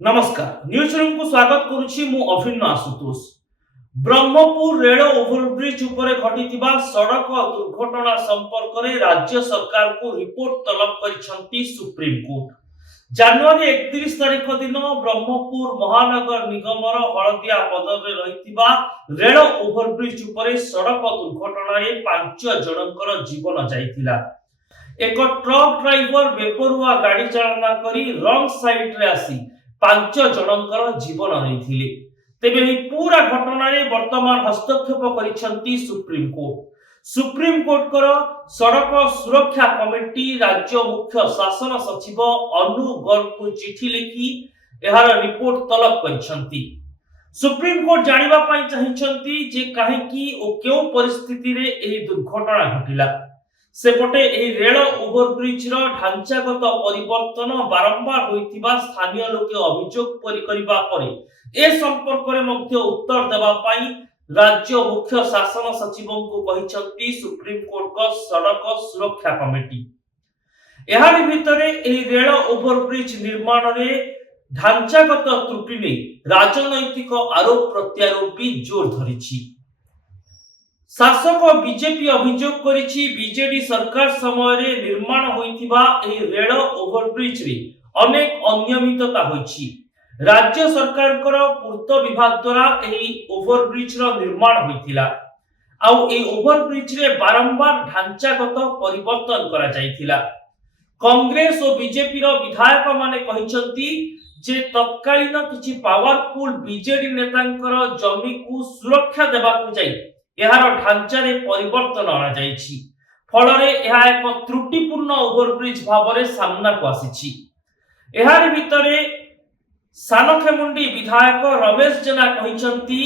नमस्कार news room को स्वागत करुछि मु अभिन्न आशुतोष। ब्रह्मपुर रेल ओभरब्रिज उपरे घटिथिबा सड़क दुर्घटना संपर्क में राज्य सरकार को रिपोर्ट तलब करिसंती सुप्रीम कोर्ट। जनवरी 31 तारिख दिन ब्रह्मपुर महानगर निगमर हलदिया पदर रहिथिबा रेल ओभरब्रिज उपरे सड़क दुर्घटना रे 5 जनकर जीवन जाइथिला। एक ट्रक ड्राइवर बेपरुआ गाड़ी चालना करी रंग साइड रे आसी 5 जनकर जीवन रही। तेबे ही पूरा घटना रे वर्तमान हस्तक्षेप करिसंती सुप्रीम कोर्ट। सुप्रीम कोर्ट कर सड़क सुरक्षा कमिटी राज्य मुख्य शासन सचिव अनु गर्ग को चिठी लिखि एहार रिपोर्ट तलब करिसंती। सुप्रीम कोर्ट जानिबा पई चाहिसंती जे काहेकि ओ केउ परिस्थिति रे एही दुर्घटना घटिला। सेपटे एही रेल ओभरब्रिज रो ढांचागत परिवर्तन बारंबार होइतिबा स्थानीय लोके अभियोग करिबा परे ए संपर्क रे मध्य उत्तर देबा पई राज्य मुख्य शासन सचिवों को कहिसंती सुप्रीम कोर्ट को सड़क सुरक्षा कमिटी। एहारि भितरे एही रेल ओभरब्रिज निर्माण रे ढांचागत त्रुटि नै राजनैतिक आरोप प्रत्यारोप भी जोर धरिछि। शासक बीजेपी अभियोग करिछि बीजेडी सरकार समय रे निर्माण होइथिबा एही रेल ओभरब्रिज रे अनेक अनियमितता होइछि। राज्य सरकार पूर्त विभाग द्वारा एही ओभरब्रिज रो निर्माण होइथिला आउ एही ओभरब्रिज रे बारंबार ढांचागत परिवर्तन करा जाइथिला। कांग्रेस और बीजेपी रो विधायक माने कहिसंती जे तत्कालीन किछि पावरफुल बीजेडी नेतांकर जमी को सुरक्षा देबा को जाई एहार ढांचा रे परिवर्तन आना जाइछि। फलरे एहा एक त्रुटिपूर्ण ओभरब्रिज भाबरे सामना को आसीछि। एहार भितरे सानखेमुंडी विधायक रमेश जेना कहिसंती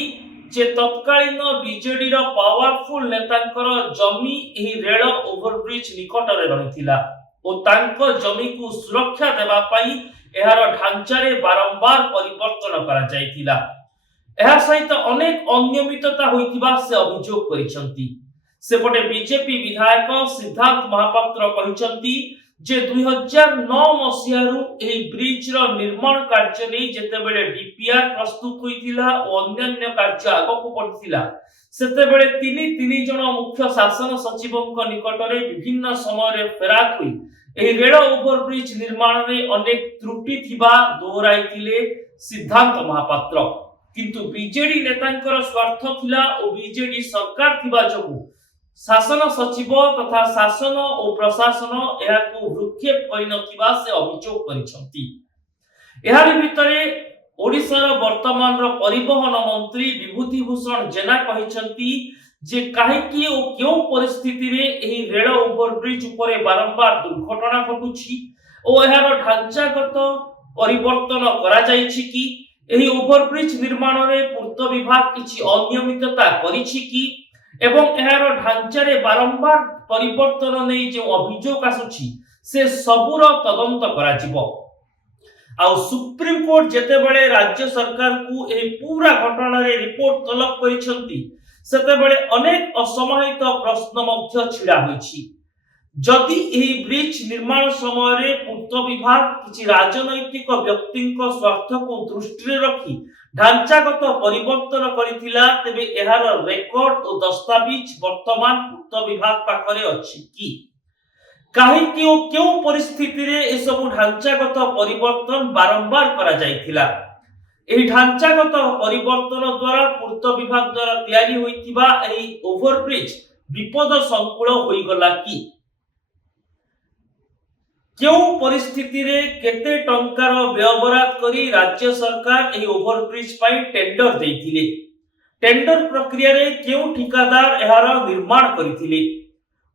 जे तत्कालीन बीजेडी रो पावरफुल नेतांकर जमी एही रेल ओभरब्रिज निकट रे रहिथिला ओ तांको जमी को सुरक्षा देबा पई एहार ढांचा रे बारंबार परिवर्तन करा जाइथिला। एहा सहित अनेक अनियमितता होइतिबा से अभियोग करिसंती। सेपटे बीजेपी विधायक सिद्धार्थ महापात्र कहिसंती जे 2009 मसियारु एही ब्रिज रो निर्माण कार्य नै जेतेबेले डीपीआर प्रस्तुत होइतिला ओ अन्य कार्य आगकु पड़ितिला सेतेबेले तीन जन मुख्य शासन सचिवक निकट रे विभिन्न समय रे फेरात होई एही रेल ओभरब्रिज निर्माण रे अनेक त्रुटि थिबा दोहराइतिले सिद्धार्थ महापात्र। किंतु बीजेडी नेतांकर स्वार्थ थिला ओ बीजेडी सरकार थिबा जगु शासन सचिव तथा शासन और प्रशासन एहाकु भ्रुक्षेप करिनथिबा से अभियोग करिसंती। एहारि भितरे ओडिसा रो वर्तमान रो परिवहन मंत्री विभूति भूषण जेना कहिसंती जे काहेकि ओ केउ परिस्थिति रे एही रेल ओभरब्रिज उपरे बारंबार दुर्घटना घटुछि ओ एहार ढांचागत परिवर्तन करा जाइछि कि एही ओभरब्रिज निर्माण रे पूर्त विभाग किछि अनियमितता करिछि कि एवं एहार ढांचा रे बारंबार परिवर्तन नै जे अभियोग आसुछि से सबुर तदंत करा जिवो। आ सुप्रीम कोर्ट जेतेबेले राज्य सरकार को एही पूरा घटना रे रिपोर्ट तलब करिसंती सेतेबेले अनेक असमाहित प्रश्न मध्य छिड़ा होइछि। जदि एही ब्रिज निर्माण समय रे पूर्त विभाग किछि राजनैतिक व्यक्तिक स्वार्थ को दृष्टि रे रखी ढांचागत परिवर्तन करिथिला तेबे एहार रेकॉर्ड और दस्तावेज वर्तमान पूर्त विभाग पाखरे अछि कि काहे कि ओ केउ परिस्थिति रे ए सब ढांचागत परिवर्तन बारंबार करा जाइथिला। एही ढांचागत परिवर्तन द्वारा पूर्त विभाग द्वारा तयारी होइतिबा एही ओभरब्रिज विपद संकुल होई गला कि केउ परिस्थिति रे केते टंकार व्यवहार करी राज्य सरकार एही ओभरब्रिज पई टेंडर देइथिले। टेंडर प्रक्रिया रे केउ ठिकादार एहार निर्माण करिथिले।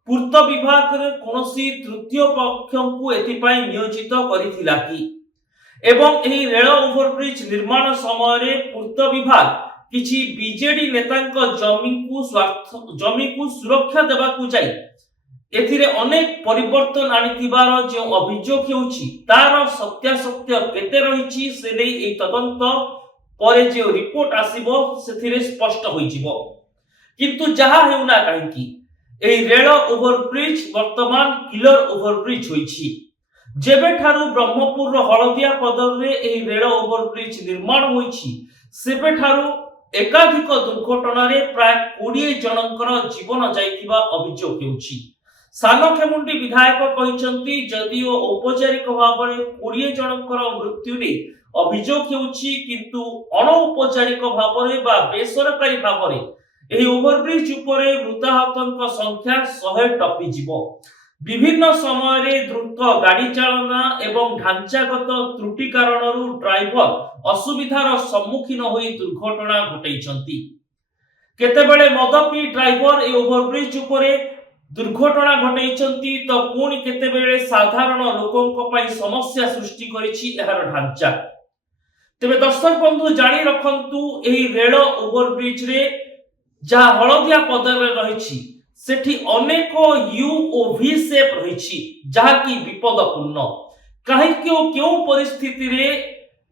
पूर्त विभाग रे कोनोसी तृतीय पक्षंकु एथि पई नियोजित करिथिला कि एवं एही रेल ओभरब्रिज निर्माण समय रे पूर्त विभाग किछि बीजेडी नेतांक जमी को सुरक्षा देबा को जाई एथिरे अनेक परिवर्तन आनिथिबार जे अभियोग हेउछि तार सत्यासत्य केते रहिछि से नै ए तदंत परे जे रिपोर्ट आसीबो सेथिरे स्पष्ट होई जिवो। किंतु जहा हेउना काहेकि एही रेल ओभरब्रिज वर्तमान किलर ओभरब्रिज होइछि जेबेठारु ब्रह्मपुर हलदिया पदर रे एही रेल ओवरब्रिज निर्माण होईछि सेबेठारु एकाधिक दुर्घटना रे प्राय 20 जनकर जीवन जाइथिबा अभियोग हेउछि। सानखेमुंडी विधायक कहिसंती जदिओ औपचारिक भाव में 20 जनकर मृत्यु रे अभियोग हेउछि किंतु अनौपचारिक भाव में बा बेसरकारी भाव में एही ओवरब्रिज उपरे मृताहतଙ୍କ संख्या 100 टपी जिवो। विभिन्न समय रे द्रुत गाड़ी चालना एवं ढांचागत त्रुटि कारणरू ड्राइवर असुविधार सम्मुखीन होई दुर्घटना घटैछंती। केतेबेले मद पी ड्राइवर ए ओवरब्रिज उपरे दुर्घटना घटैछंती तो पुणी केतेबेले साधारण लोकंक पई समस्या सृष्टि करिछि एहार ढांचा। तेबे दर्शक बंधु जानि रखंतु एही रेल ओवरब्रिज रे जा हलदिया पदर रे रहिछि सेठी अनेक यू ओ वी शेप रहिछि जहा की विपदपूर्ण काहे क्यों परिस्थिति रे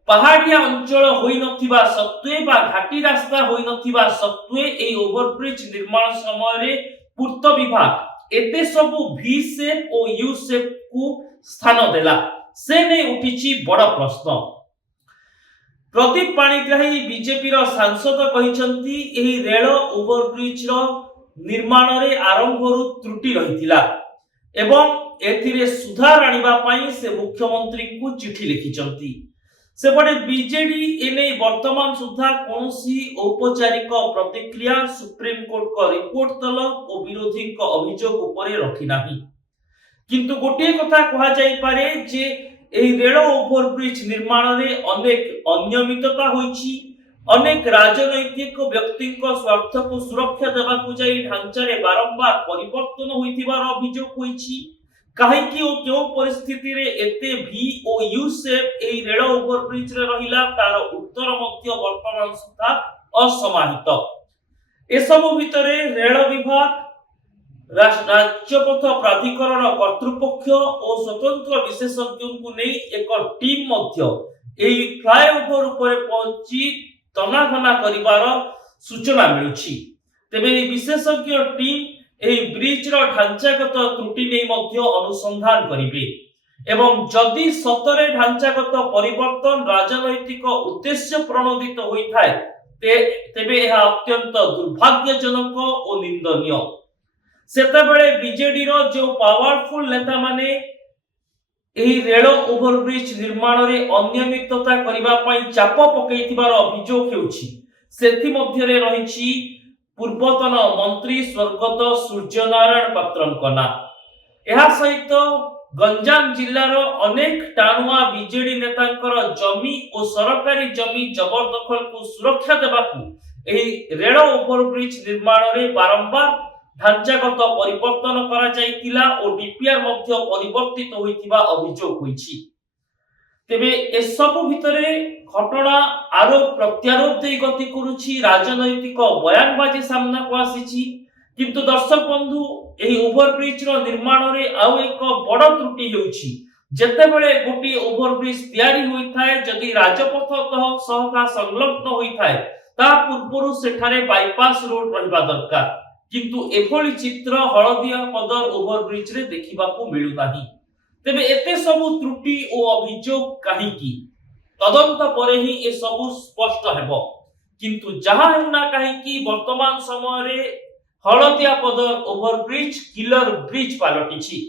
पहाड़िया अंचल होई नथिबा सत्वे बा घाटी रास्ता होई नथिबा सत्वे ए ओवरब्रिज निर्माण समय रे पूर्त विभाग एते सबु वी शेप ओ यू शेप को स्थान देला से ने उठिछि बड़ प्रश्न। प्रदीप पाणिग्राही बीजेपी रो सांसद कहिसंती एही रेल ओवरब्रिज रो निर्माण रे आरंभरु त्रुटि रहितिला एवं एथिरे सुधार आनिबा पई से मुख्यमंत्री को चिठी लिखिचंती। सेपटे बीजेडी एने वर्तमान सुधा कोनोसी औपचारिक प्रतिक्रिया सुप्रीम कोर्ट को रिपोर्ट तलब और विरोधी को अभियोग उपरे रखि नाही किंतु गोटे कथा कहा जाई पारे जे एही रेल ओवरब्रिज निर्माण रे अनेक अनियमितता होईछि अनेक राजनैतिक व्यक्ति स्वार्थ को सुरक्षा देवा जाई ढांचा रे बारंबार परिवर्तन होइथिबार अभियोग होईछि काहे कि ओ क्यों परिस्थिति रे एते भी ओ यू शेप एही रेल ओवरब्रिज रे रहिला तार उत्तर मध्य वर्तमान सुधा असमाहित। ए सब भितरे रेल विभाग राज्यपथ प्राधिकरण कर्तृपक्ष और स्वतंत्र विशेषज्ञों को नहीं एक टीम मध्य एही फ्लाईओवर ऊपर पहुंची तनाघना करिवार सूचना मिलुछि। तेबे विशेषज्ञ टीम एही ब्रिज रो ढांचागत त्रुटि नै मध्य अनुसंधान करिवे एवं जदि सतरे ढांचागत परिवर्तन राजनैतिक उद्देश्य प्रणोदित होइथाय तेबे यह अत्यंत दुर्भाग्यजनक और निंदनीय। सेतेबेले बीजेडी रो जो पावरफुल नेता माने एही रेल ओवरब्रिज निर्माण रे अनियमितता करिबा पई चाप पकेइथिबार अभियोग हेउछि सेथि मध्य रे रहिछि पूर्वतन मंत्री स्वर्गत सूर्यनारायण पात्रଙ୍କ ना। एहा सहित गंजाम जिल्ला रो अनेक टाणुआ बीजेडी नेतांकर जमी और सरकारी जमी जबरदखल को सुरक्षा देबाकू एही रेल ओवरब्रिज निर्माण रे बारंबार ढांचागत परिवर्तन करा जाइतिला और डीपीआर मध्य परिवर्तित होइतिबा अभियोग होइछि। तेबे ए सब भितरे घटना आरोप प्रत्यारोप दे गति करूछि राजनैतिक बयानबाजी सामना को आसीछि किंतु दर्शक बंधु एही ओवरब्रिज रो निर्माण रे आउ एक बड़ त्रुटि हेउछि जेतेबेले गोटी ओवरब्रिज तयारी होइथाय जदि राजपथ सहता संलग्न होइथाय ता पूर्वरु सेठारे बाईपास रोड रहिबा दरकार किंतु एभली चित्र हलदिया पदर ओवरब्रिज रे देखिबा को मिलु नाही। तेबे एते सबु त्रुटि ओ अभियोग काहे की तदंत परे ही ए सबु स्पष्ट हेबो किंतु जहां हेउना काहे की वर्तमान समय रे हलदिया पदर ओवरब्रिज किलर ब्रिज पालटिछि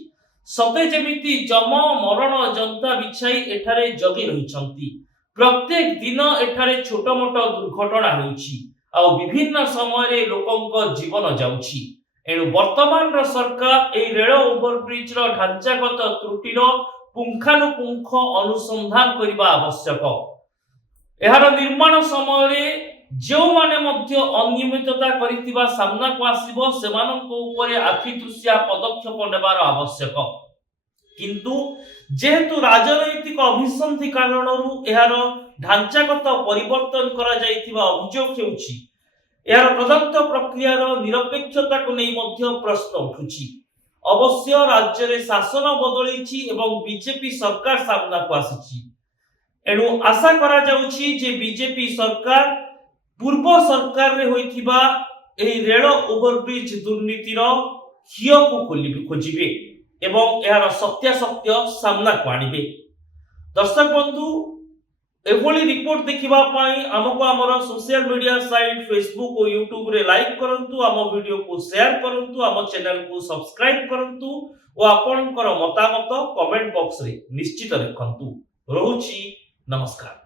सते जेमिति जम मरण जनता बिछाई एठारे जगी रहिछंती प्रत्येक दिन एठारे छोट मोट दुर्घटना होइछि आ विभिन्न समय रे लोकंक जीवन जाउछि एणु वर्तमान सरकार ए रेल ओवरब्रिज रो ढांचागत त्रुटिर पुंखानुपुंख अनुसंधान करबा आवश्यक। एहार निर्माण समय रे जो माने मध्य अनियमितता करितिबा सामना को आसीबो सेमानक ऊपर आखिदुसिया पदक्षेप नेबार आवश्यक किंतु जेहेतु राजनैतिक अभिसंधि कारणरू एहार ढांचागत परिवर्तन करा जाइथिबा अभियोग हेउछि एहार तदंत प्रक्रियार निरपेक्षता को नै मध्य प्रश्न उठुछि। अवश्य राज्य रे शासन बदलिछि एवं बीजेपी सरकार सामना को आसीछि एणु आशा करा जाउछि जे बीजेपी सरकार पूर्व सरकार रे होइथिबा एही रेल ओवरब्रिज दुर्नीतिर खिय को खोजिबे एवं यार सत्यासत्य सामना को आनिबे। दर्शक बंधु एभली रिपोर्ट देखिबा पई हमको हमर सोशल मीडिया साइट फेसबुक और यूट्यूब रे लाइक करंतु, हम वीडियो को शेयर करंतु, हम चैनल को सब्सक्राइब करंतु और आपनकर मतामत कमेंट बॉक्स रे निश्चित रखंतु। रहूची नमस्कार।